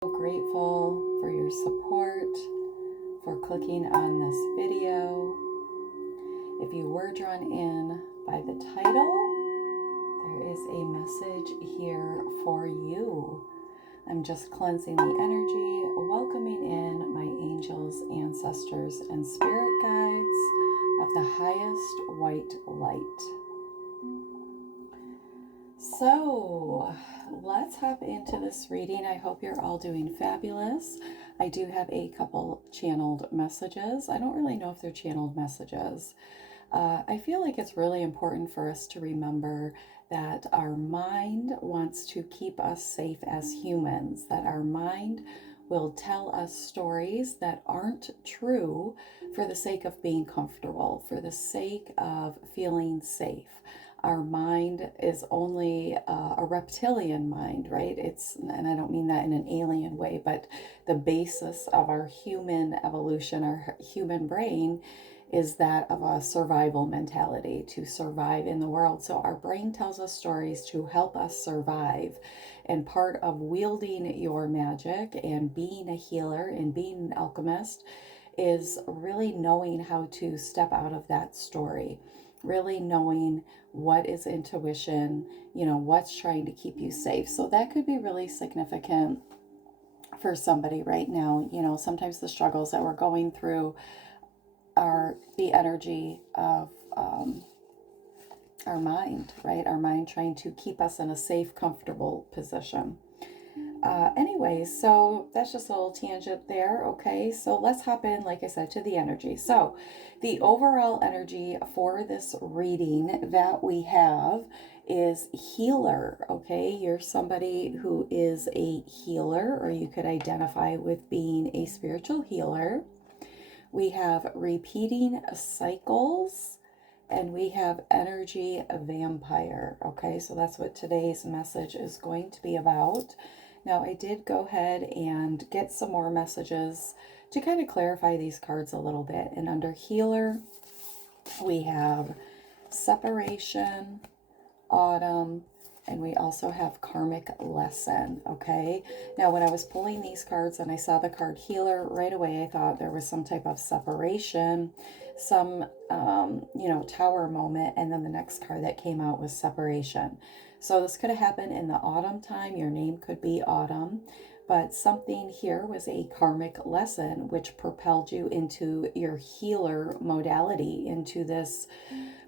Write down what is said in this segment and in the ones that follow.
Grateful for your support, for clicking on this video. If you were drawn in by the title, there is a message here for you. I'm just cleansing the energy, welcoming in my angels, ancestors, and spirit guides of the highest white light. So let's hop into this reading. I hope you're all doing fabulous. I do have a couple channeled messages. I don't really know if they're channeled messages. I feel like it's really important for us to remember that our mind wants to keep us safe as humans, that our mind will tell us stories that aren't true for the sake of being comfortable, for the sake of feeling safe. Our mind is only a reptilian mind, right? And I don't mean that in an alien way, but the basis of our human evolution, our human brain, is that of a survival mentality, to survive in the world. So our brain tells us stories to help us survive. And part of wielding your magic and being a healer and being an alchemist is really knowing how to step out of that story, really knowing what is intuition, what's trying to keep you safe. So that could be really significant for somebody right now. Sometimes the struggles that we're going through are the energy of our mind, right? Our mind trying to keep us in a safe, comfortable position. Anyways, so that's just a little tangent there, okay? So let's hop in, like I said, to the energy. So the overall energy for this reading that we have is healer, okay? You're somebody who is a healer, or you could identify with being a spiritual healer. We have repeating cycles, and we have energy vampire, okay? So that's what today's message is going to be about. Now, I did go ahead and get some more messages to kind of clarify these cards a little bit. And under healer, we have separation, autumn, and we also have karmic lesson, okay? Now, when I was pulling these cards and I saw the card healer, right away I thought there was some type of separation, some, tower moment, and then the next card that came out was separation. So this could have happened in the autumn time. Your name could be Autumn, but something here was a karmic lesson which propelled you into your healer modality, into this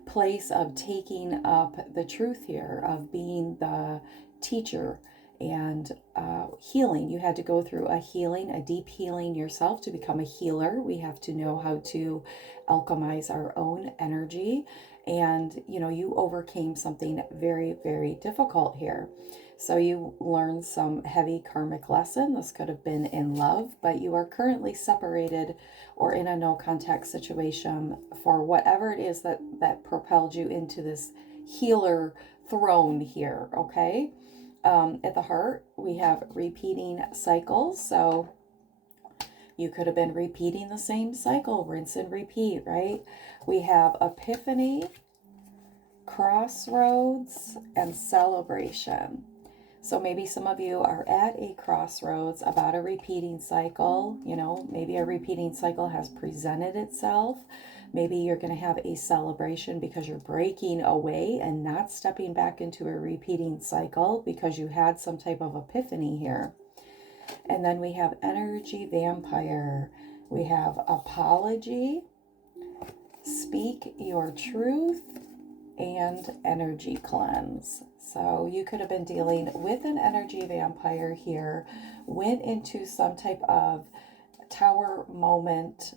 place of taking up the truth here, of being the teacher and healing. You had to go through a healing, a deep healing yourself to become a healer. We have to know how to alchemize our own energy. And, you overcame something very, very difficult here. So you learned some heavy karmic lesson. This could have been in love, but you are currently separated or in a no contact situation for whatever it is that propelled you into this healer throne here, okay? At the heart, we have repeating cycles. So you could have been repeating the same cycle, rinse and repeat, right? We have epiphany, crossroads, and celebration. So maybe some of you are at a crossroads about a repeating cycle. Maybe a repeating cycle has presented itself. Maybe you're going to have a celebration because you're breaking away and not stepping back into a repeating cycle because you had some type of epiphany here. And then we have energy vampire. We have apology, speak your truth, and energy cleanse. So you could have been dealing with an energy vampire here, went into some type of tower moment,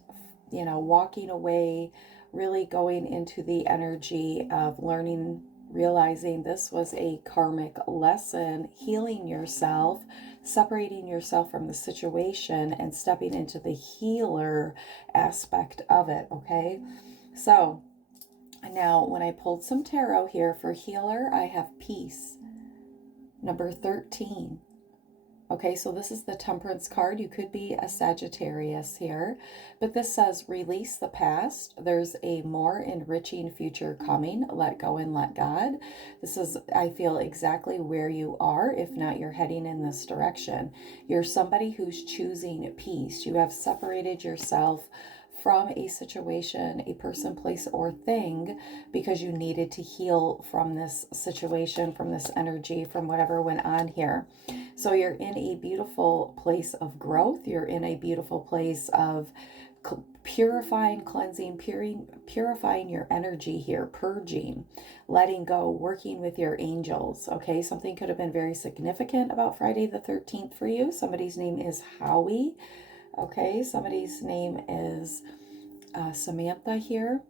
walking away, really going into the energy of learning, realizing this was a karmic lesson, healing yourself, separating yourself from the situation, and stepping into the healer aspect of it, okay? So now, when I pulled some tarot here for healer, I have peace, number 13, Okay, so this is the Temperance card. You could be a Sagittarius here, but this says release the past. There's a more enriching future coming. Let go and let God. This is, I feel, exactly where you are. If not, you're heading in this direction. You're somebody who's choosing peace. You have separated yourself from a situation, a person, place, or thing because you needed to heal from this situation, from this energy, from whatever went on here. So you're in a beautiful place of growth. You're in a beautiful place of purifying, cleansing, purifying your energy here, purging, letting go, working with your angels. Okay, something could have been very significant about Friday the 13th for you. Somebody's name is Howie. Okay, somebody's name is Samantha here.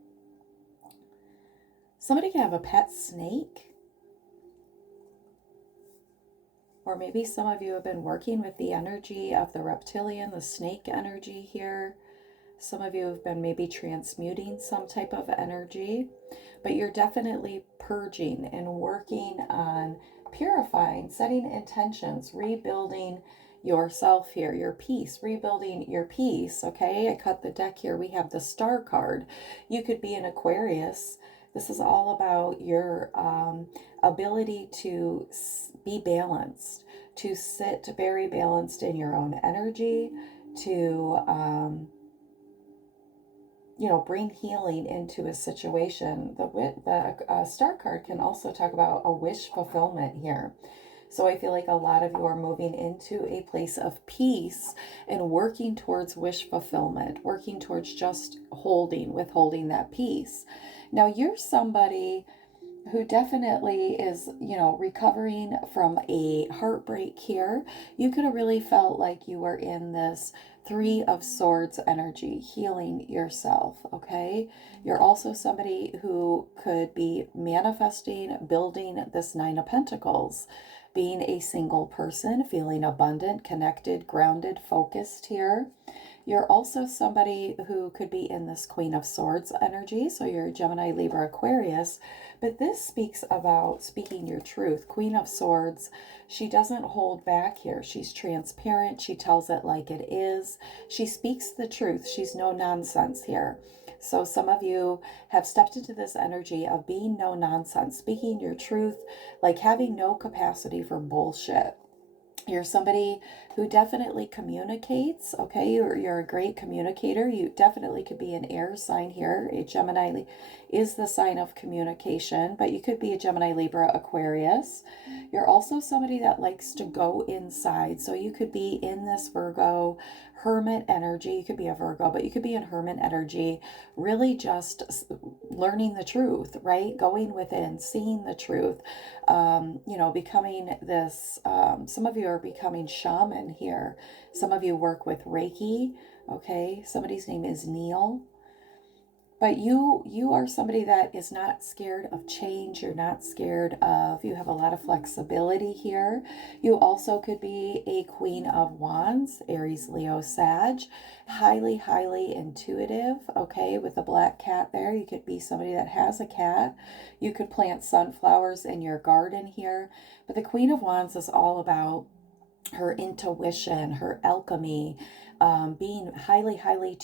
Somebody can have a pet snake. Or maybe some of you have been working with the energy of the reptilian, the snake energy here. Some of you have been maybe transmuting some type of energy, but you're definitely purging and working on purifying, setting intentions, rebuilding yourself here, your peace, rebuilding your peace. Okay, I cut the deck here. We have the Star card. You could be an Aquarius. This is all about your ability to be balanced, to sit very balanced in your own energy, to bring healing into a situation. The Star card can also talk about a wish fulfillment here. So I feel like a lot of you are moving into a place of peace and working towards wish fulfillment, working towards just withholding that peace. Now you're somebody who definitely is, recovering from a heartbreak here. You could have really felt like you were in this Three of Swords energy, healing yourself, okay? You're also somebody who could be manifesting, building this Nine of Pentacles, being a single person, feeling abundant, connected, grounded, focused here. You're also somebody who could be in this Queen of Swords energy. So you're Gemini, Libra, Aquarius. But this speaks about speaking your truth. Queen of Swords, she doesn't hold back here. She's transparent. She tells it like it is. She speaks the truth. She's no nonsense here. So some of you have stepped into this energy of being no nonsense, speaking your truth, like having no capacity for bullshit. You're somebody who definitely communicates, okay? You're a great communicator. You definitely could be an air sign here. A Gemini is the sign of communication, but you could be a Gemini, Libra, Aquarius. You're also somebody that likes to go inside. So you could be in this Virgo hermit energy. You could be a Virgo, but you could be in hermit energy, really just learning the truth, right? Going within, seeing the truth, becoming this, some of you are becoming shaman here. Some of you work with Reiki, okay? Somebody's name is Neil. But you are somebody that is not scared of change. You're not scared of, you have a lot of flexibility here. You also could be a Queen of Wands, Aries, Leo, Sag. Highly, highly intuitive, okay, with a black cat there. You could be somebody that has a cat. You could plant sunflowers in your garden here. But the Queen of Wands is all about her intuition, her alchemy, being highly, highly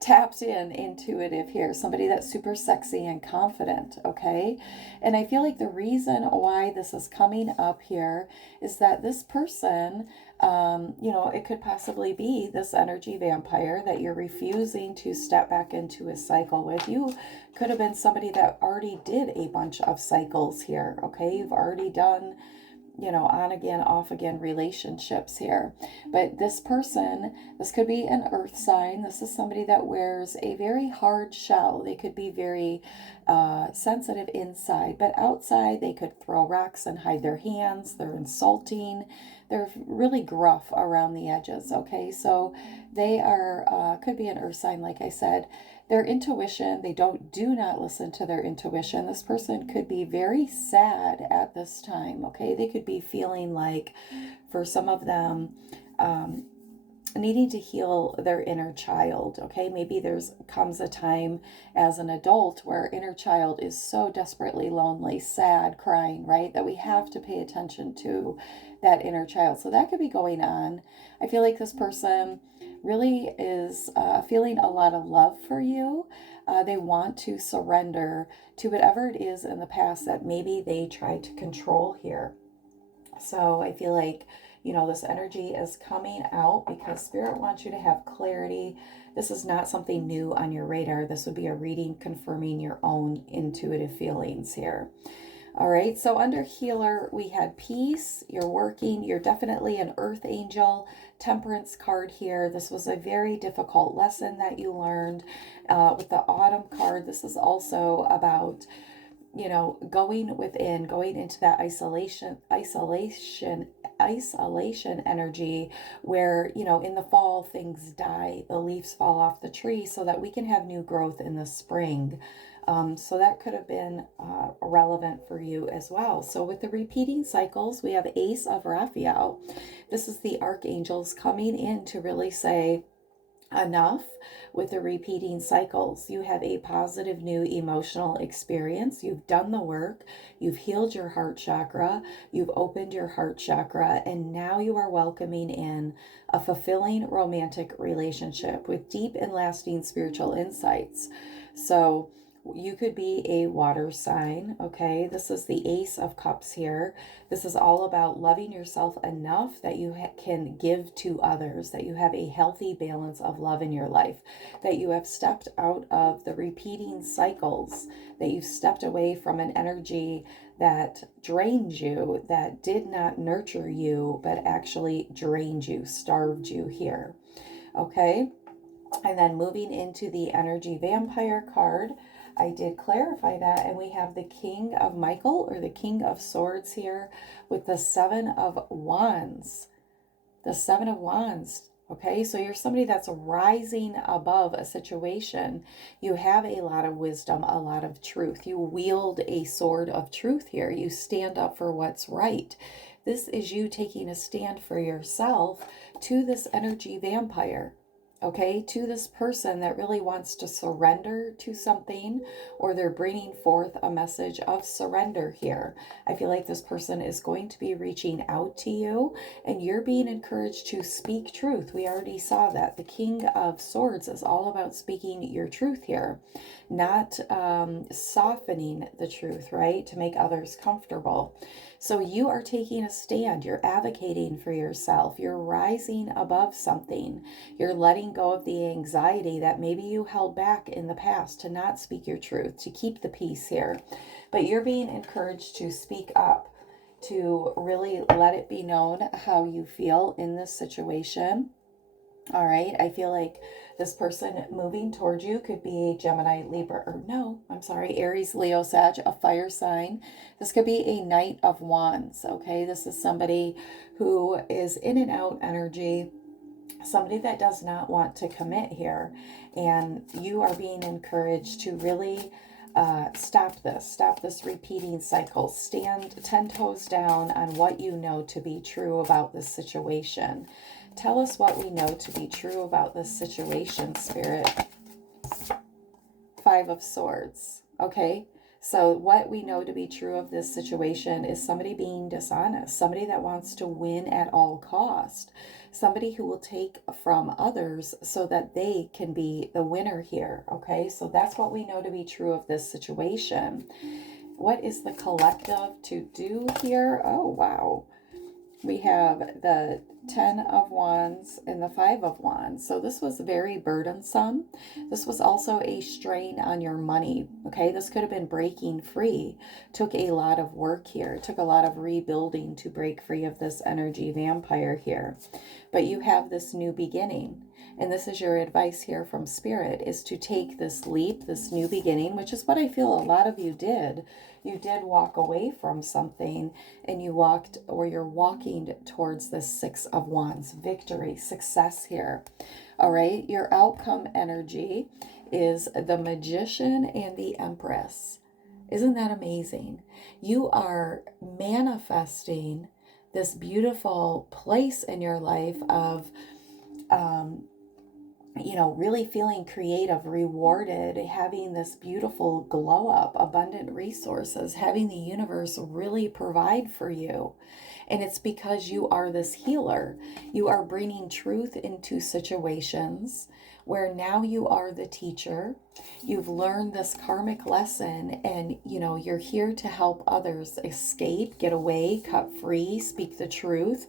tapped in, intuitive here. Somebody that's super sexy and confident, okay? And I feel like the reason why this is coming up here is that this person, it could possibly be this energy vampire that you're refusing to step back into a cycle with. You could have been somebody that already did a bunch of cycles here, okay? You've already done on again, off again relationships here. But this person, this could be an earth sign. This is somebody that wears a very hard shell. They could be very sensitive inside, but outside they could throw rocks and hide their hands. They're insulting. They're really gruff around the edges, okay? So they are, could be an earth sign, like I said. Their intuition, they do not listen to their intuition. This person could be very sad at this time, okay? They could be feeling like, for some of them, needing to heal their inner child. Okay, maybe there's comes a time as an adult where inner child is so desperately lonely, sad, crying, right, that we have to pay attention to that inner child. So that could be going on. I feel like this person really is feeling a lot of love for you. They want to surrender to whatever it is in the past that maybe they tried to control here. So I feel like, this energy is coming out because Spirit wants you to have clarity. This is not something new on your radar. This would be a reading confirming your own intuitive feelings here. All right, so under healer, we had peace. You're working. You're definitely an earth angel. Temperance card here. This was a very difficult lesson that you learned. With the autumn card, this is also about going within, going into that isolation energy where, in the fall things die, the leaves fall off the tree so that we can have new growth in the spring. So that could have been relevant for you as well. So with the repeating cycles, we have Ace of Raphael. This is the archangels coming in to really say, enough with the repeating cycles. You have a positive new emotional experience. You've done the work. You've healed your heart chakra. You've opened your heart chakra. And now you are welcoming in a fulfilling romantic relationship with deep and lasting spiritual insights. So you could be a water sign, okay? This is the Ace of Cups here. This is all about loving yourself enough that you can give to others, that you have a healthy balance of love in your life, that you have stepped out of the repeating cycles, that you've stepped away from an energy that drained you, that did not nurture you, but actually drained you, starved you here, okay? And then moving into the energy vampire card, I did clarify that, and we have the King of Michael, or the King of Swords here, with the Seven of Wands. The Seven of Wands. Okay, so you're somebody that's rising above a situation. You have a lot of wisdom, a lot of truth. You wield a sword of truth here. You stand up for what's right. This is you taking a stand for yourself to this energy vampire. Okay, to this person that really wants to surrender to something, or they're bringing forth a message of surrender here. I feel like this person is going to be reaching out to you, and you're being encouraged to speak truth. We already saw that. The King of Swords is all about speaking your truth here, not softening the truth, right, to make others comfortable. So you are taking a stand. You're advocating for yourself. You're rising above something. You're letting go of the anxiety that maybe you held back in the past to not speak your truth, to keep the peace here. But you're being encouraged to speak up, to really let it be known how you feel in this situation. All right, I feel like this person moving towards you could be Gemini, Libra, or no, I'm sorry, Aries, Leo, Sag, a fire sign. This could be a Knight of Wands, okay? This is somebody who is in and out energy, somebody that does not want to commit here. And you are being encouraged to really stop this repeating cycle. Stand 10 toes down on what you know to be true about this situation. Tell us what we know to be true about this situation, Spirit. Five of Swords, okay? So what we know to be true of this situation is somebody being dishonest, somebody that wants to win at all cost, somebody who will take from others so that they can be the winner here, okay? So that's what we know to be true of this situation. What is the collective to do here? Oh, wow. We have the 10 of Wands and the 5 of Wands. So this was very burdensome. This was also a strain on your money. Okay, this could have been breaking free. Took a lot of work here. It took a lot of rebuilding to break free of this energy vampire here. But you have this new beginning. And this is your advice here from Spirit, is to take this leap, this new beginning, which is what I feel a lot of you did. You did walk away from something, and you walked, or you're walking towards the 6 of Wands, victory, success here. All right, your outcome energy is the Magician and the Empress. Isn't that amazing? You are manifesting this beautiful place in your life of you know, really feeling creative, rewarded, having this beautiful glow up, abundant resources, having the universe really provide for you. And it's because you are this healer. You are bringing truth into situations where now you are the teacher. You've learned this karmic lesson, and you know, you're here to help others escape, get away, cut free, speak the truth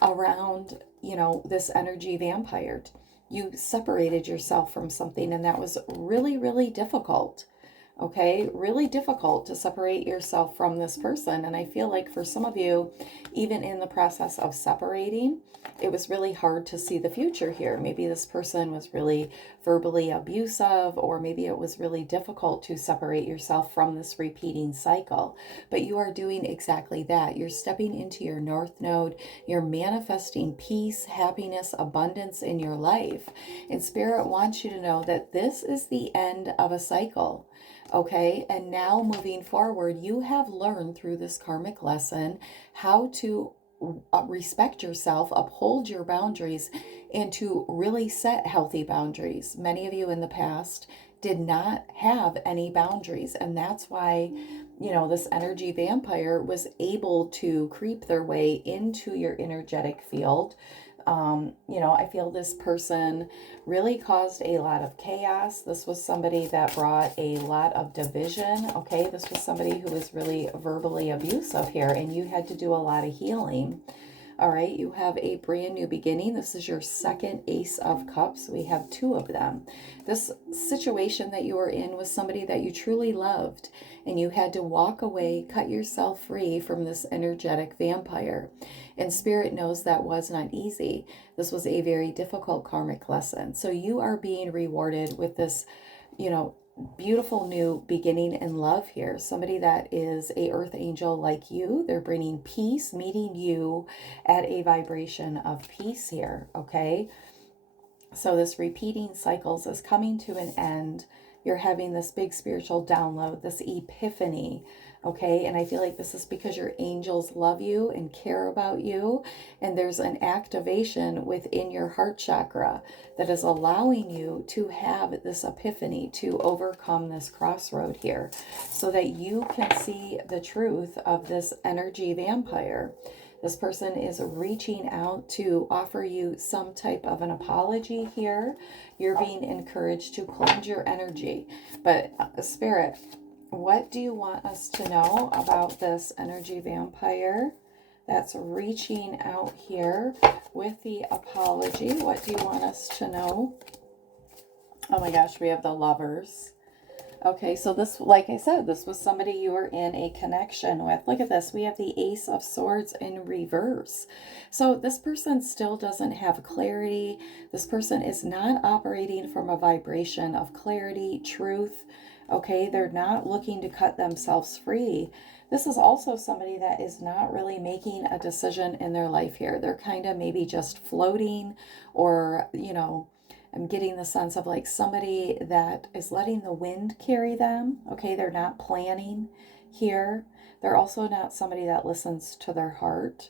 around, you know, this energy vampire. You separated yourself from something, and that was really, really difficult. Okay, really difficult to separate yourself from this person. And I feel like for some of you, even in the process of separating, it was really hard to see the future here. Maybe this person was really verbally abusive, or maybe it was really difficult to separate yourself from this repeating cycle. But you are doing exactly that. You're stepping into your North Node. You're manifesting peace, happiness, abundance in your life. And Spirit wants you to know that this is the end of a cycle. Okay, and now moving forward, you have learned through this karmic lesson how to respect yourself, uphold your boundaries, and to really set healthy boundaries. Many of you in the past did not have any boundaries, and that's why, you know, this energy vampire was able to creep their way into your energetic field. You know, I feel this person really caused a lot of chaos. This was somebody that brought a lot of division. Okay, this was somebody who was really verbally abusive here, and you had to do a lot of healing. All right, you have a brand new beginning. This is your second Ace of Cups. We have two of them. This situation that you were in was somebody that you truly loved, and you had to walk away, cut yourself free from this energetic vampire. And Spirit knows that was not easy. This was a very difficult karmic lesson. So you are being rewarded with this, you know, beautiful new beginning in love here. Somebody that is a earth angel like you. They're bringing peace, meeting you at a vibration of peace here. Okay, so this repeating cycles is coming to an end. You're having this big spiritual download, this epiphany. Okay, and I feel like this is because your angels love you and care about you, and there's an activation within your heart chakra that is allowing you to have this epiphany, to overcome this crossroad here, so that you can see the truth of this energy vampire. This person is reaching out to offer you some type of an apology here. You're being encouraged to cleanse your energy. But Spirit, what do you want us to know about this energy vampire that's reaching out here with the apology? What do you want us to know? Oh my gosh, we have the Lovers. Okay, so this, like I said, this was somebody you were in a connection with. Look at this. We have the Ace of Swords in reverse. So this person still doesn't have clarity. This person is not operating from a vibration of clarity, truth. Okay, they're not looking to cut themselves free. This is also somebody that is not really making a decision in their life here. They're kind of maybe just floating, or, you know, I'm getting the sense of like somebody that is letting the wind carry them. Okay, they're not planning here. They're also not somebody that listens to their heart.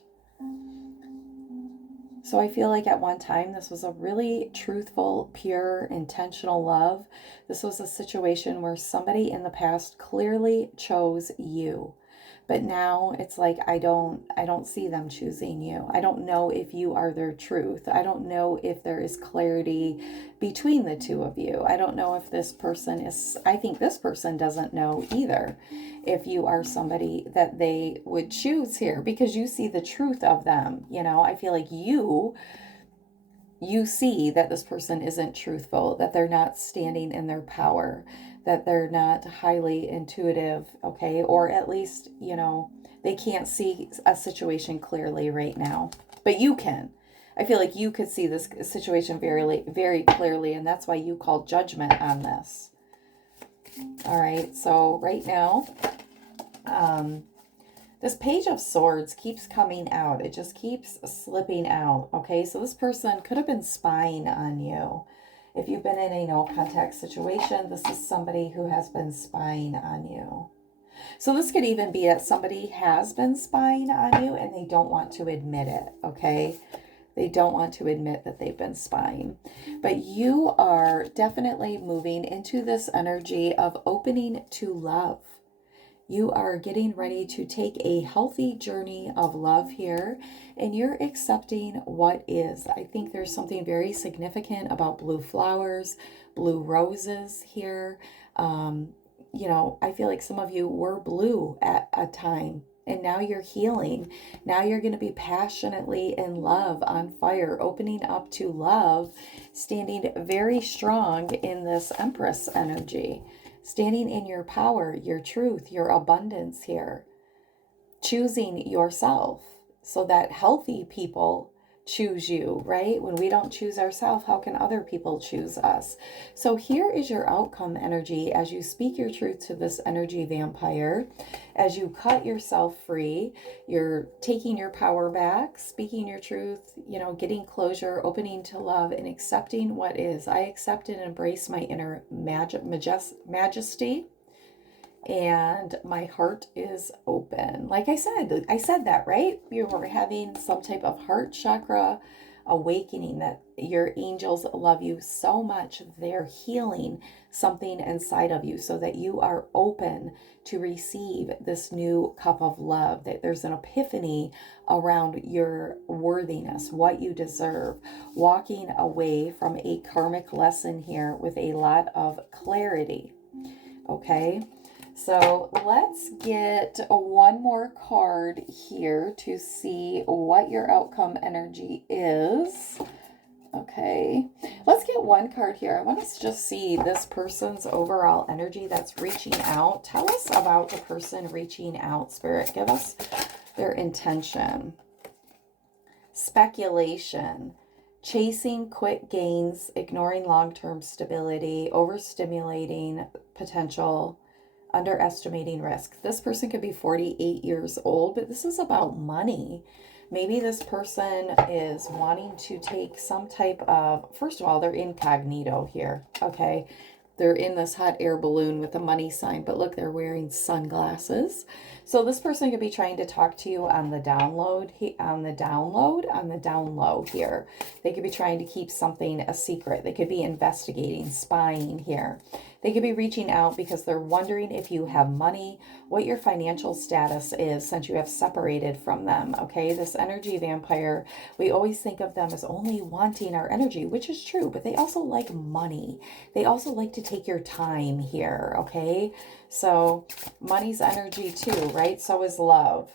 So I feel like at one time this was a really truthful, pure, intentional love. This was a situation where somebody in the past clearly chose you. But now it's like I don't see them choosing you. I don't know if you are their truth. I don't know if there is clarity between the two of you. I don't know if this person is, I think this person doesn't know either if you are somebody that they would choose here, because you see the truth of them. You know, I feel like you see that this person isn't truthful, that they're not standing in their power, that they're not highly intuitive, okay? Or at least, you know, they can't see a situation clearly right now. But you can. I feel like you could see this situation very, very clearly, and that's why you call judgment on this. All right, so right now, this Page of Swords keeps coming out. It just keeps slipping out, okay? So this person could have been spying on you. If you've been in a no-contact situation, this is somebody who has been spying on you. So this could even be that somebody has been spying on you and they don't want to admit it, okay? They don't want to admit that they've been spying. But you are definitely moving into this energy of opening to love. You are getting ready to take a healthy journey of love here, and you're accepting what is. I think there's something very significant about blue flowers, blue roses here. I feel like some of you were blue at a time, and now you're healing. Now you're going to be passionately in love, on fire, opening up to love, standing very strong in this Empress energy. Standing in your power, your truth, your abundance here. Choosing yourself so that healthy people choose you, right? When we don't choose ourselves, how can other people choose us? So here is your outcome energy as you speak your truth to this energy vampire, as you cut yourself free, you're taking your power back, speaking your truth, getting closure, opening to love, and accepting what is. I accept and embrace my inner majesty, and my heart is open. Like I said that, right? You were having some type of heart chakra awakening, that your angels love you so much. They're healing something inside of you so that you are open to receive this new cup of love, that there's an epiphany around your worthiness, what you deserve, walking away from a karmic lesson here with a lot of clarity. Okay? So let's get one more card here to see what your outcome energy is. Okay, let's get one card here. I want us to just see this person's overall energy that's reaching out. Tell us about the person reaching out, Spirit. Give us their intention. Speculation. Chasing quick gains, ignoring long-term stability, overstimulating potential, underestimating risk. This person could be 48 years old, but this is about money. Maybe this person is wanting to take some type of, first of all, they're incognito here, okay? They're in this hot air balloon with a money sign, but look, they're wearing sunglasses. So this person could be trying to talk to you on the down low here. They could be trying to keep something a secret. They could be investigating, spying here. They could be reaching out because they're wondering if you have money, what your financial status is since you have separated from them, okay? This energy vampire, we always think of them as only wanting our energy, which is true, but they also like money. They also like to take your time here, okay? So money's energy too, right? So is love.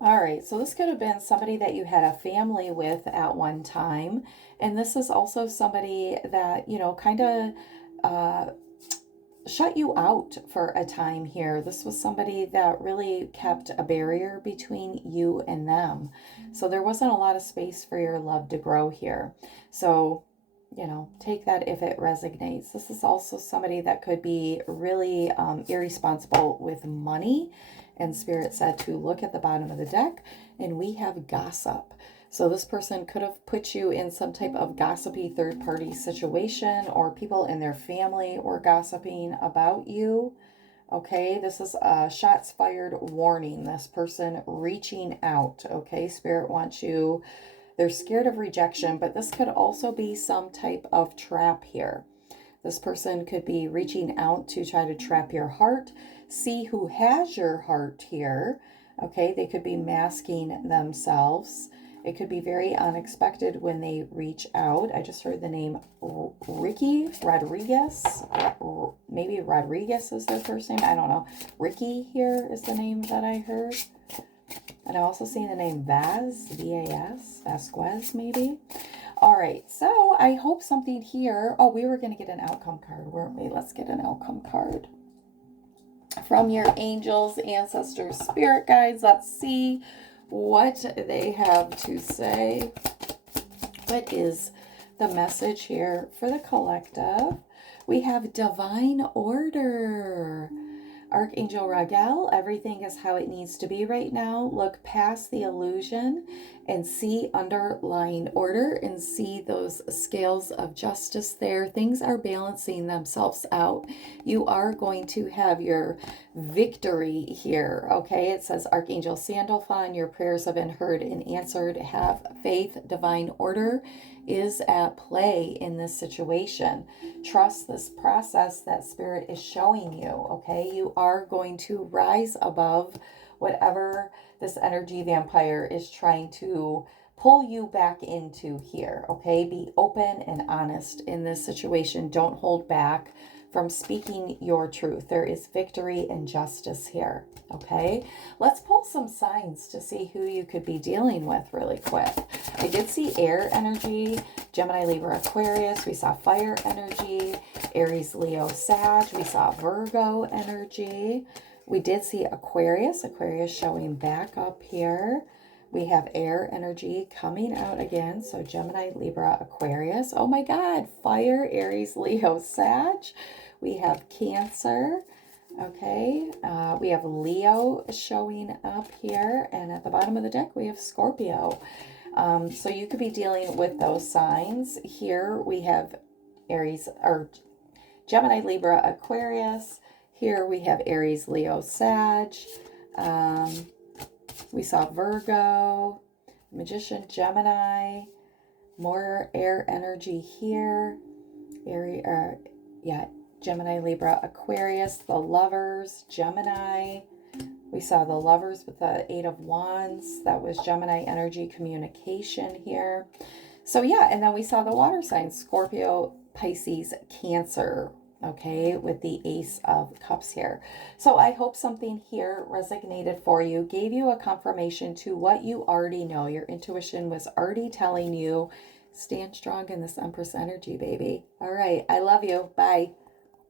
All right, so this could have been somebody that you had a family with at one time. And this is also somebody that, kind of shut you out for a time here. This was somebody that really kept a barrier between you and them. So there wasn't a lot of space for your love to grow here. So, take that if it resonates. This is also somebody that could be really irresponsible with money. And Spirit said to look at the bottom of the deck, and we have gossip. So this person could have put you in some type of gossipy third-party situation, or people in their family were gossiping about you. Okay, this is a shots fired warning. This person reaching out. Okay, Spirit wants you. They're scared of rejection, but this could also be some type of trap here. This person could be reaching out to try to trap your heart, see who has your heart here. Okay, they could be masking themselves. It could be very unexpected when they reach out. I just heard the name Ricky Rodriguez. Maybe Rodriguez is their first name. I don't know. Ricky here is the name that I heard. And I'm also seeing the name Vaz, V-A-S, Vasquez maybe. All right, so I hope something here. Oh, we were going to get an outcome card, weren't we? Let's get an outcome card from your angels, ancestors, spirit guides. Let's see what they have to say. What is the message here for the collective? We have divine order. Archangel Raguel, everything is how it needs to be right now. Look past the illusion and see underlying order and see those scales of justice there. Things are balancing themselves out. You are going to have your victory here, okay? It says, Archangel Sandalphon, your prayers have been heard and answered. Have faith, divine order is at play in this situation. Trust this process that Spirit is showing you, okay? You are going to rise above whatever this energy vampire is trying to pull you back into here, okay? Be open and honest in this situation. Don't hold back from speaking your truth. There is victory and justice here, okay? Let's pull some signs to see who you could be dealing with really quick. I did see air energy, Gemini, Libra, Aquarius. We saw fire energy, Aries, Leo, Sag. We saw Virgo energy. We did see Aquarius showing back up here. We have air energy coming out again. So Gemini, Libra, Aquarius. Oh my God, fire, Aries, Leo, Sag. We have Cancer. Okay, we have Leo showing up here. And at the bottom of the deck, we have Scorpio. So you could be dealing with those signs. Here we have Aries, or Gemini, Libra, Aquarius. Here we have Aries, Leo, Sag. We saw Virgo, Magician, Gemini, more air energy here. Gemini, Libra, Aquarius, the Lovers, Gemini. We saw the Lovers with the Eight of Wands. That was Gemini energy communication here. So yeah, and then we saw the water signs, Scorpio, Pisces, Cancer. Okay, with the Ace of Cups here. So I hope something here resonated for you, gave you a confirmation to what you already know. Your intuition was already telling you, stand strong in this Empress energy, baby. All right, I love you. Bye.